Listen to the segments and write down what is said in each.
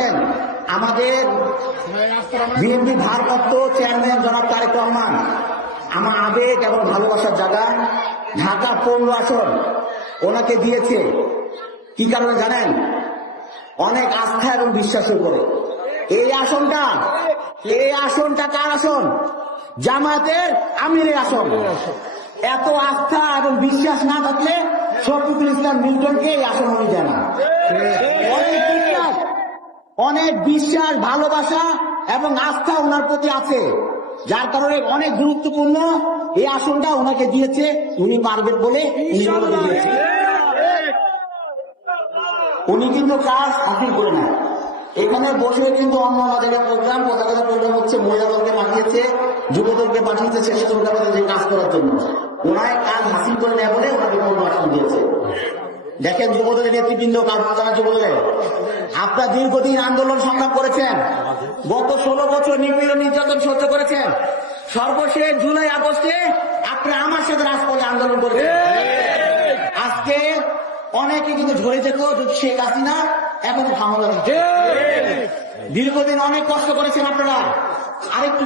দেখেন আমাদের বিএনপি ভারপ্রাপ্ত চেয়ারম্যান জনাব তারেক রহমান আমার আবেগ এবং ভালোবাসার জায়গা ঢাকা 15 আসন ওনাকে দিয়েছে। কি কারণে জানেন? অনেক আস্থা এবং বিশ্বাসের উপরে। এই আসনটা কার আসন? জামায়াতের আমিরের আসন। এত আস্থা এবং বিশ্বাস না থাকলে শফিকুল ইসলাম মিল্টনকে এই আসন উনি দেন না। অনেক বিশ্বাস ভালোবাসা এবং আস্থা ওনার প্রতি আছে, যার কারণে অনেক গুরুত্বপূর্ণ এই আসনটা ওনাকে দিয়েছে। উনি পারবেন বলে উনি কিন্তু কাজ হাসিল করে না। এখানে বসে কিন্তু অন্য জায়গায় প্রোগ্রাম পতাকা প্রোগ্রাম হচ্ছে, মহিলা দলকে পাঠিয়েছে, যুব দলকে পাঠিয়েছে শেষ যে কাজ করার জন্য। ওনায় কাজ হাসিল করে নেয় বলে ওনাকে কোনো আসন দিয়েছে। দেখেন যুবদলের নেতৃবৃন্দ কারখানা যুবদলের আপনারা দীর্ঘদিন আন্দোলন সংগ্রাম করেছেন, গত 16 বছর নিপীড়ন নির্যাতন সহ্য করেছেন। সর্বশেষ জুলাই আগস্টে আপনারা আমার সাথে রাজপথে আন্দোলন করেছেন। আজকে অনেকে কিন্তু ঝরে যেত যদি শেখ হাসিনা এখনো থামানো হচ্ছে। দীর্ঘদিন অনেক কষ্ট করেছেন আপনারা, আরেকটু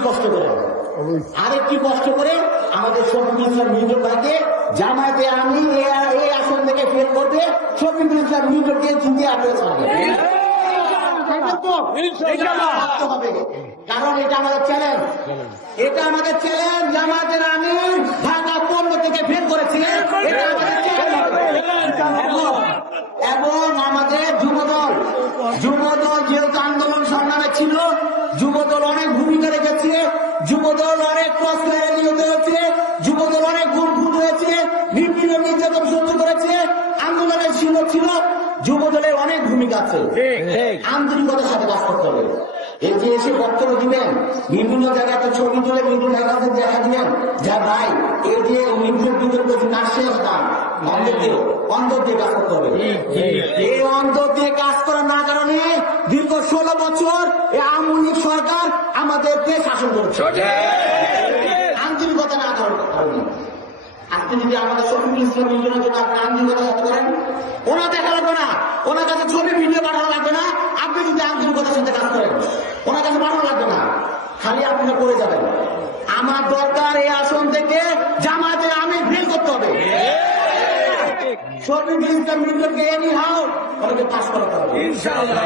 কষ্ট করে আমাদের শফিকুল ইসলাম মিল্টন ভাইকে জামায়াতে আমি এই আসন থেকে ফেল করতে শফিকুল ইসলাম মিল্টনকে জিতে আপনারা ছাড়বেন। কারণ এটা আমাদের চ্যালেঞ্জ, জামায়াতের আমি ঢাকা 15 থেকে ফেল করেছি। এবং আমাদের যুবদল যেহেতু আন্দোলন সংগ্রামে ছিল, যুবদল অনেক ভূমিকা রেখেছে, যুবদল অনেক কষ্ট নিহত হয়েছে, যুবদল অনেক গুমখুন হয়েছে, বিভিন্ন নির্যাতন সহ্য করেছে, আন্দোলনের ছিল যুবদলের অনেক ভূমিকা আছে। আন্তরিকতার সাথে কাজ করতে হবে। এই যে এসে বক্তব্য দিবেন, বিভিন্ন জায়গায় তো ছবি তুলে বিভিন্ন জায়গাতে দেখা দিবেন, যা ভাই এই যে মিডিয়ার বিতর্ক কাজ শেষ না, অন্তর দিয়ে কাজ করতে হবে। এই অন্তর দিয়ে কাজ করার না কারণে দীর্ঘ 16 বছর এই আওয়ামী লীগ সরকার আমাদেরকে শাসন করছে। আন্তরিকতা না কারণে আপনি যদি আমাদের শফিকুল ইসলাম মিল্টনের জন্য আপনি আন্তরিকতা সাথে করেন, ওনা দেখা লাগবে না, ওনার কাছে ছবি ভিডিও পাঠানো লাগবে না। আপনি যদি আন্তরিকতার সাথে কাজ করেন, ওনার কাছে পাঠানো লাগবে না, খালি আপনি করে যাবেন। আমার দরকার এই আসন থেকে জামায়াতের আমি ফিল করতে হবে। শফিকুল ইসলাম মিল্টনকে এনি হাউ ওনাকে পাস করাতে হবে। ইনশাআল্লাহ।